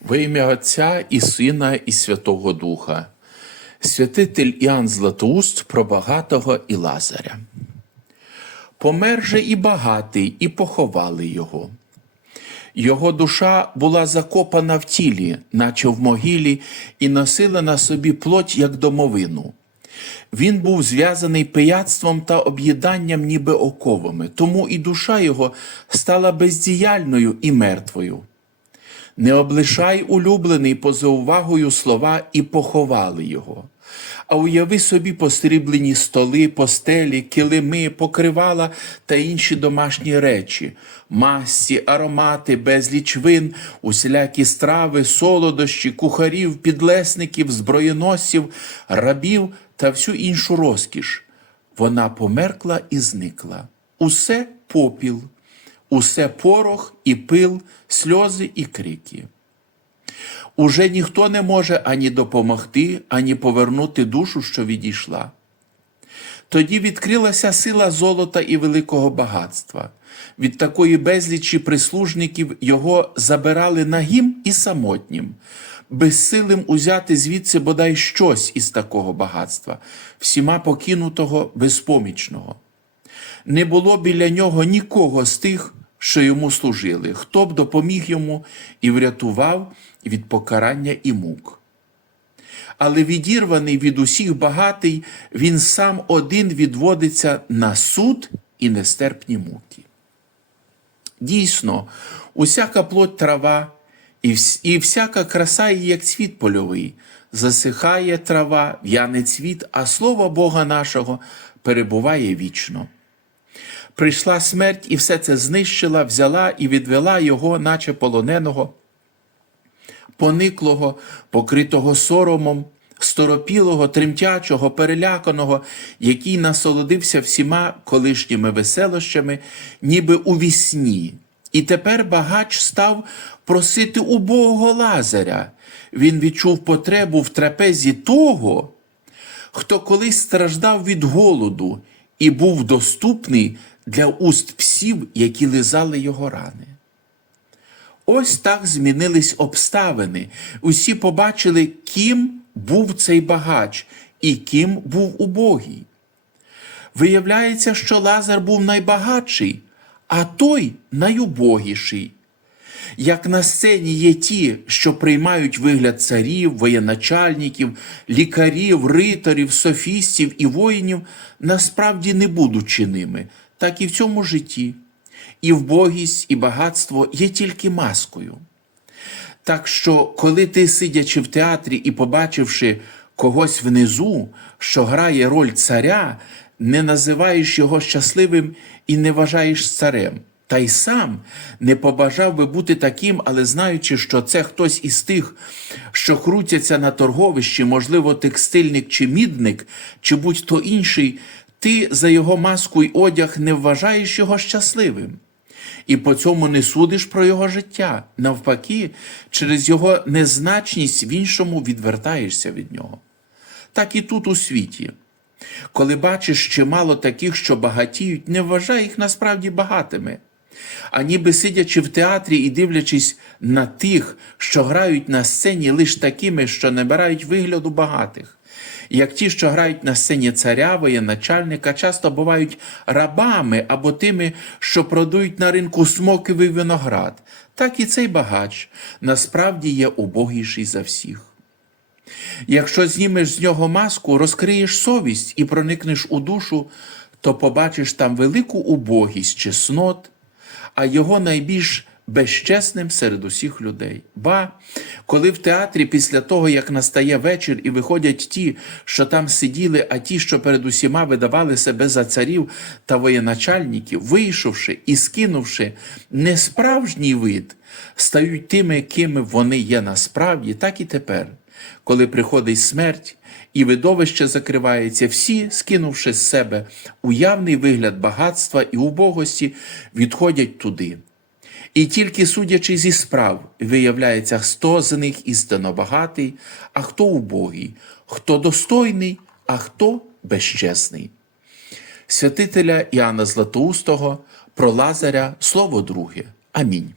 Во ім'я Отця і Сина, і Святого Духа. Святитель Іоанн Златоуст про багатого і Лазаря. Помер же і багатий, і поховали його. Його душа була закопана в тілі, наче в могилі, і носила на собі плоть, як домовину. Він був зв'язаний пияцтвом та об'їданням, ніби оковами, тому і душа його стала бездіяльною і мертвою. Не облишай улюблений поза увагою слова і поховали його. А уяви собі посріблені столи, постелі, килими, покривала та інші домашні речі, масці, аромати, безліч вин, усілякі страви, солодощі, кухарів, підлесників, зброєносів, рабів та всю іншу розкіш. Вона померкла і зникла. Усе попіл, усе порох і пил, сльози і крики. Уже ніхто не може ані допомогти, ані повернути душу, що відійшла. Тоді відкрилася сила золота і великого багатства. Від такої безлічі прислужників його забирали нагим і самотнім, безсилим узяти звідси бодай щось із такого багатства, всіма покинутого безпомічного. Не було біля нього нікого з тих, що йому служили, хто б допоміг йому і врятував від покарання і мук. Але відірваний від усіх багатий, він сам один відводиться на суд і нестерпні муки. Дійсно, усяка плоть трава, і, всяка краса її, як цвіт польовий, засихає трава, в'яне цвіт, а слово Бога нашого перебуває вічно. Прийшла смерть і все це знищила, взяла і відвела його, наче полоненого, пониклого, покритого соромом, сторопілого, тремтячого, переляканого, який насолодився всіма колишніми веселощами, ніби у вісні. І тепер багач став просити убогого Лазаря. Він відчув потребу в трапезі того, хто колись страждав від голоду і був доступний для уст псів, які лизали його рани. Ось так змінились обставини. Усі побачили, ким був цей багач і ким був убогий. Виявляється, що Лазар був найбагатший, а той найубогіший. Як на сцені є ті, що приймають вигляд царів, воєначальників, лікарів, риторів, софістів і воїнів, насправді не будучи ними, так і в цьому житті. І вбогість, і багатство є тільки маскою. Так що, коли ти, сидячи в театрі і побачивши когось внизу, що грає роль царя, не називаєш його щасливим і не вважаєш царем, та й сам не побажав би бути таким, але знаючи, що це хтось із тих, що крутяться на торговищі, можливо, текстильник чи мідник, чи будь-хто інший, ти за його маску й одяг не вважаєш його щасливим. І по цьому не судиш про його життя. Навпаки, через його незначність в іншому відвертаєшся від нього. Так і тут у світі. Коли бачиш чимало таких, що багатіють, не вважай їх насправді багатими. А ніби сидячи в театрі і дивлячись на тих, що грають на сцені лише такими, що набирають вигляду багатих. Як ті, що грають на сцені царя, воєначальника, часто бувають рабами або тими, що продають на ринку смокивий виноград, так і цей багач насправді є убогіший за всіх. Якщо знімеш з нього маску, розкриєш совість і проникнеш у душу, то побачиш там велику убогість, чеснот, а його найбільш безчесним серед усіх людей. Ба, коли в театрі після того, як настає вечір і виходять ті, що там сиділи, а ті, що перед усіма видавали себе за царів та воєначальників, вийшовши і скинувши несправжній вид, стають тими, кими вони є насправді, так і тепер. Коли приходить смерть і видовище закривається, всі, скинувши з себе уявний вигляд багатства і убогості, відходять туди. І тільки судячи зі справ, виявляється, хто з них істинно багатий, а хто убогий, хто достойний, а хто безчесний. Святителя Іоанна Златоустого про Лазаря слово друге. Амінь.